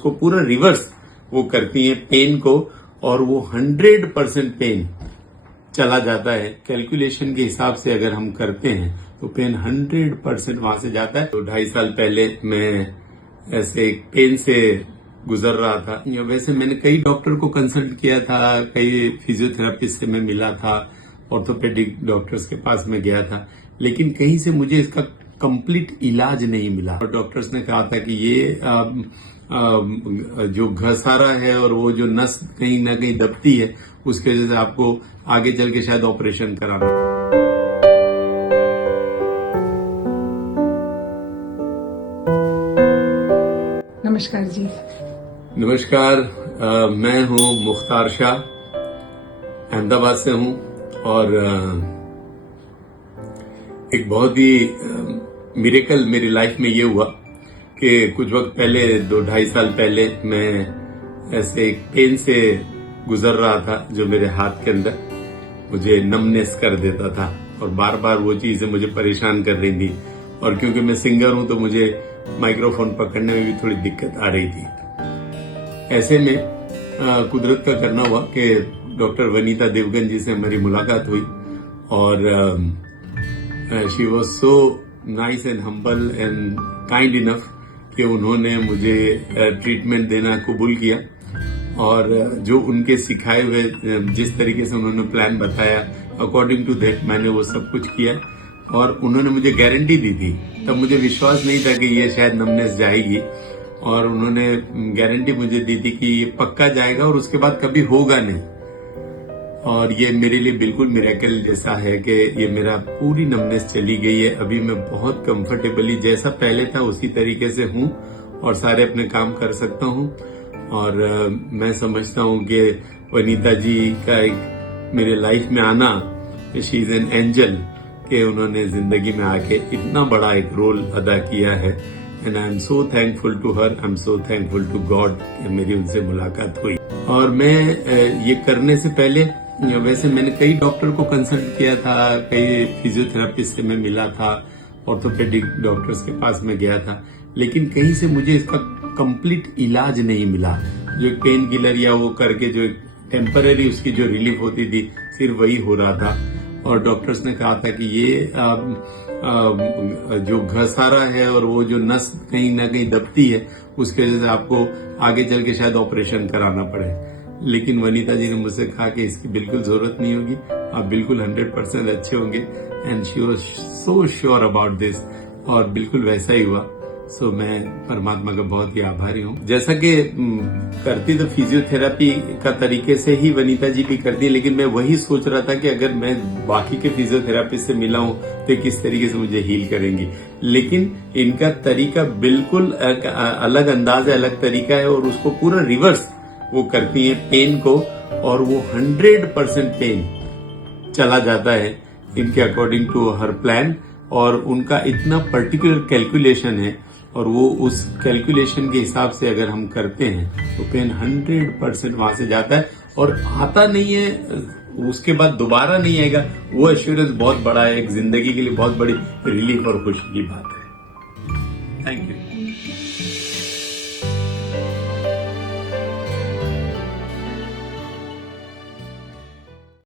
उसको पूरा रिवर्स वो करती हैं पेन को, और वो 100% पेन चला जाता है। कैलकुलेशन के हिसाब से अगर हम करते हैं तो पेन 100% वहां से जाता है। तो 2.5 साल पहले मैं ऐसे एक पेन से गुजर रहा था। वैसे मैंने कई डॉक्टर को कंसल्ट किया था, कई फिजियोथेरापिस्ट से मैं मिला था, ऑर्थोपेडिक डॉक्टर्स के पास में गया था, लेकिन कहीं से मुझे इसका कंप्लीट इलाज नहीं मिला। और डॉक्टर्स ने कहा था कि ये जो घसारा है और वो जो नस कहीं ना कहीं दबती है, उसके वजह से आपको आगे चल के शायद ऑपरेशन कराना। नमस्कार जी। नमस्कार, मैं हूं मुख्तार शाह, अहमदाबाद से हूं। और एक बहुत ही मिरेकल मेरी लाइफ में ये हुआ कि कुछ वक्त पहले 2-2.5 साल पहले मैं ऐसे एक पेन से गुजर रहा था जो मेरे हाथ के अंदर मुझे नमनेस कर देता था, और बार बार वो चीजें मुझे परेशान कर रही थी। और क्योंकि मैं सिंगर हूं तो मुझे माइक्रोफोन पकड़ने में भी थोड़ी दिक्कत आ रही थी। ऐसे में कुदरत का करना हुआ कि डॉक्टर वनीता देवगन जी से हमारी मुलाकात हुई, और she was so nice and humble and kind enough कि उन्होंने मुझे ट्रीटमेंट देना कबूल किया। और जो उनके सिखाए हुए जिस तरीके से उन्होंने प्लान बताया, अकॉर्डिंग टू दैट मैंने वो सब कुछ किया। और उन्होंने मुझे गारंटी दी थी, तब मुझे विश्वास नहीं था कि ये शायद नमनेस जाएगी, और उन्होंने गारंटी मुझे दी थी कि ये पक्का जाएगा और उसके बाद कभी होगा नहीं। और ये मेरे लिए बिल्कुल मिरेकल जैसा है कि ये मेरा पूरी नमनेस चली गई है। अभी मैं बहुत कंफर्टेबली जैसा पहले था उसी तरीके से हूँ और सारे अपने काम कर सकता हूँ। और मैं समझता हूँ कि वनीता जी का एक मेरे लाइफ में आना, शी इज एन एंजल, कि उन्होंने जिंदगी में आके इतना बड़ा एक रोल अदा किया है। And I am so thankful to her, I am so thankful to God कि मेरी उनसे मुलाकात हुई। और मैं ये करने से पहले वैसे मैंने कई डॉक्टर को कंसल्ट किया था, कई फिजियोथेरापिस्ट से मैं मिला था, ऑर्थोपेडिक डॉक्टर्स के पास में गया था, लेकिन कहीं से मुझे इसका कंप्लीट इलाज नहीं मिला। जो एक पेन किलर या वो करके जो टेम्पररी उसकी जो रिलीफ होती थी, सिर्फ वही हो रहा था। और डॉक्टर्स ने कहा था कि ये जो घसारा है और वो जो नस कहीं ना कहीं दबती है, उसके वजह से आपको आगे चल के शायद ऑपरेशन कराना पड़े। लेकिन वनीता जी ने मुझसे कहा कि इसकी बिल्कुल जरूरत नहीं होगी, आप बिल्कुल 100% अच्छे होंगे। And she was so sure about this, और बिल्कुल वैसा ही हुआ। सो मैं परमात्मा का बहुत ही आभारी हूँ। जैसा कि करती तो फिजियोथेरापी का तरीके से ही वनीता जी भी करती है, लेकिन मैं वही सोच रहा था कि अगर मैं बाकी के फिजियोथेरापिस्ट से मिला हूँ तो किस तरीके से मुझे हील करेंगी। लेकिन इनका तरीका बिल्कुल अलग अंदाज है, अलग तरीका है, और उसको पूरा रिवर्स वो करती है पेन को, और वो 100% पेन चला जाता है इनके अकॉर्डिंग टू हर प्लान। और उनका इतना पर्टिकुलर कैलकुलेशन है, और वो उस कैलकुलेशन के हिसाब से अगर हम करते हैं तो पेन 100% वहां से जाता है और आता नहीं है, उसके बाद दोबारा नहीं आएगा। वो एश्योरेंस बहुत बड़ा है, एक जिंदगी के लिए बहुत बड़ी रिलीफ और खुशी की बात है। Thank you.